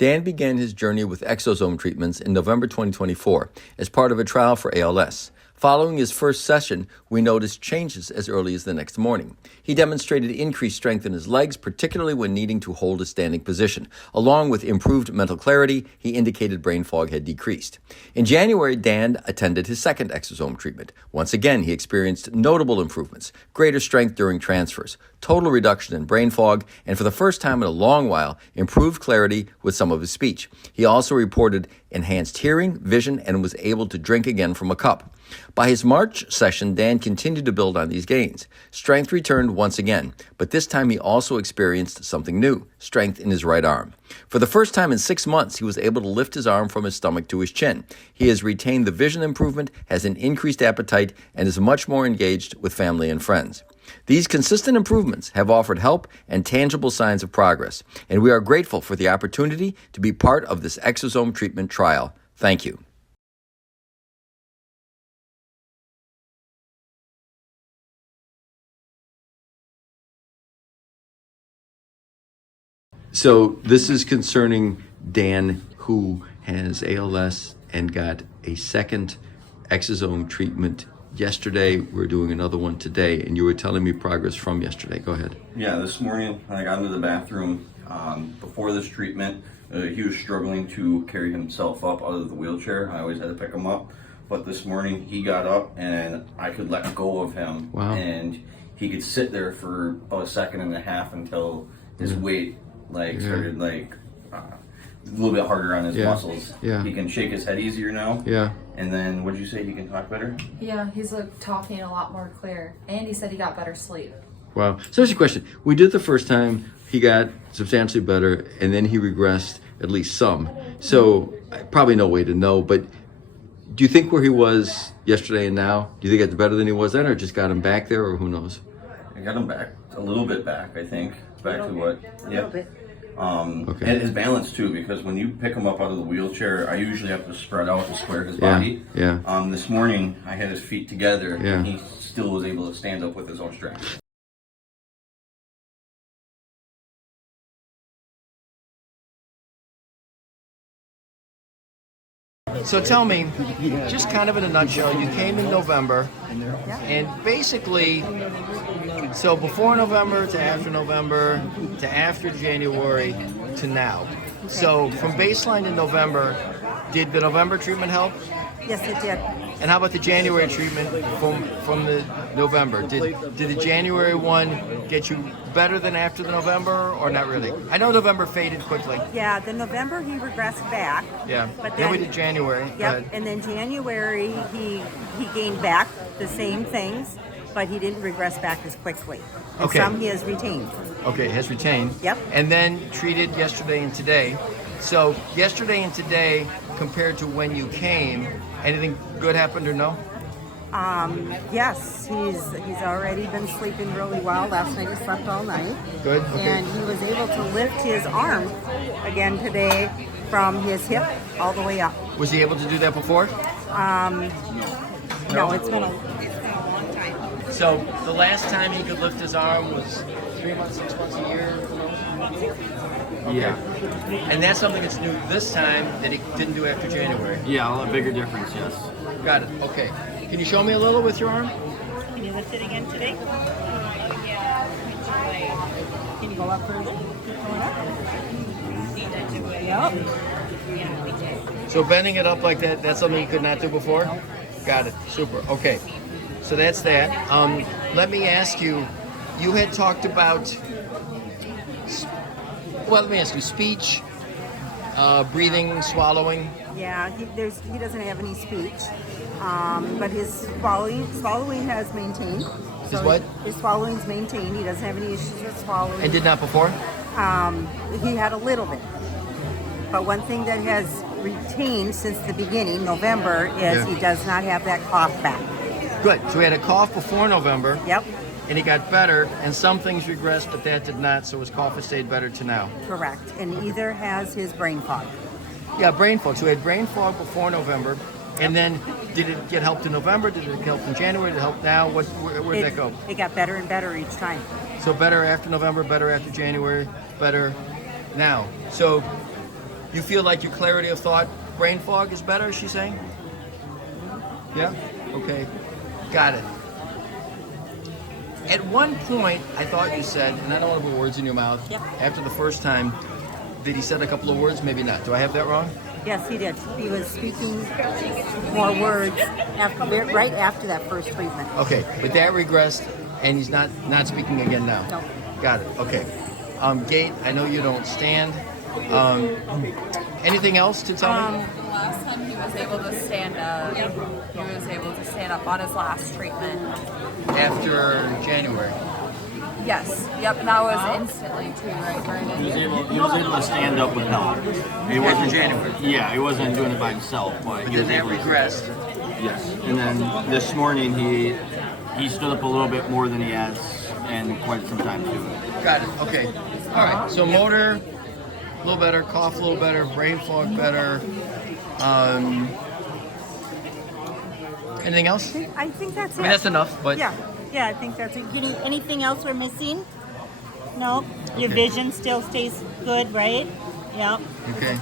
Dan began his journey with exosome treatments in November 2024 as part of a trial for ALS. Following his first session, we noticed changes as early as the next morning. He demonstrated increased strength in his legs, particularly when needing to hold a standing position. Along with improved mental clarity, he indicated brain fog had decreased. In January, Dan attended his second exosome treatment. Once again, he experienced notable improvements, greater strength during transfers, total reduction in brain fog, and for the first time in a long while, improved clarity with some of his speech. He also reported enhanced hearing, vision, and was able to drink again from a cup. By his March session, Dan continued to build on these gains. Strength returned once again, but this time he also experienced something new, strength in his right arm. For the first time in 6 months, he was able to lift his arm from his stomach to his chin. He has retained the vision improvement, has an increased appetite, and is much more engaged with family and friends. These consistent improvements have offered help and tangible signs of progress, and we are grateful for the opportunity to be part of this exosome treatment trial. Thank you. So this is concerning Dan, who has ALS and got a second exosome treatment yesterday. We're doing another one today, and you were telling me progress from yesterday. Go ahead. Yeah, this morning I got into the bathroom before this treatment. He was struggling to carry himself up out of the wheelchair. I always had to pick him up. But this morning he got up and I could let go of him. Wow. And he could sit there for about a second and a half until his weight started a little bit harder on his muscles. Yeah. He can shake his head easier now. Yeah. And then what'd you say, he can talk better? Yeah, he's talking a lot more clear. And he said he got better sleep. Wow. So here's a question. We did the first time, he got substantially better, and then he regressed at least some. So probably no way to know, but do you think where he was yesterday and now, do you think it's better than he was then, or just got him back there, or who knows? I got him back, a little bit back, I think. Back to what? Yep. And his balance too, because when you pick him up out of the wheelchair, I usually have to spread out to square his body. Yeah. This morning, I had his feet together, Yeah. and he still was able to stand up with his own strength. So tell me, just kind of in a nutshell, you came in November, and basically, so before November to after January to now. So from baseline in November, did the November treatment help? Yes, it did. And how about the January treatment from the November? Did the January one get you better than after the November, or not really? I know November faded quickly. Yeah, the November he regressed back. Yeah. But then we then did January. Yep. And then January he gained back the same things, but he didn't regress back as quickly. And Okay. some he has retained. Okay, has retained. Yep. And then treated yesterday and today. So yesterday and today, compared to when you came, anything good happened or no? Yes, he's already been sleeping really well. Last night he slept all night. Good. Okay. And he was able to lift his arm again today from his hip all the way up. Was he able to do that before? No, it's been a long time. So the last time he could lift his arm was 3 months, 6 months, a year? Yeah. And that's something that's new this time that he didn't do after January. Yeah, a bigger difference, yes. Got it. Okay. Can you show me a little with your arm? Can you lift it again today? Can you go up further? Yep. So bending it up like that, that's something you could not do before? Got it. Super. Okay. So that's that. Let me ask you, you had talked about, well, let me ask you, speech, breathing, swallowing. Yeah, he doesn't have any speech, but his swallowing has maintained. His what? His swallowing's maintained. He doesn't have any issues with swallowing. And did not before? He had a little bit. But one thing that has retained since the beginning, November, is he does not have that cough back. Good. So he had a cough before November. Yep. And he got better, and some things regressed, but that did not, so his cough has stayed better to now. Correct. And either has his brain fog. Yeah, brain fog. So he had brain fog before November, and then did it get helped in November? Did it get helped in January? Did it help now? Where did that go? It got better and better each time. So better after November, better after January, better now. So You feel like your clarity of thought, brain fog is better, is she saying? Yeah? Okay. Got it. At one point, I thought you said, and I don't want to put words in your mouth, Yep. after the first time, did he said a couple of words? Maybe not. Do I have that wrong? Yes, he did. He was speaking more words right after that first treatment. Okay, but that regressed, and he's not speaking again now. No. Got it. Okay. Gait, I know you don't stand. Anything else to tell me? The last time he was able to stand up, he was able to stand up on his last treatment. After January. Yes. Yep. That was instantly too, right, Brandon? He was able to stand up with help. He After wasn't January. Yeah, he wasn't doing it by himself, but But he was then that able to. regressed. Yes. And then this morning he stood up a little bit more than he has in quite some time too. Got it. Okay. All right. So motor, a little better. Cough, a little better. Brain fog, better. Anything else? I think that's it. I mean, that's enough. But Yeah, I think that's it. Anything else we're missing? No. Your Okay. vision still stays good, right? Yep. okay.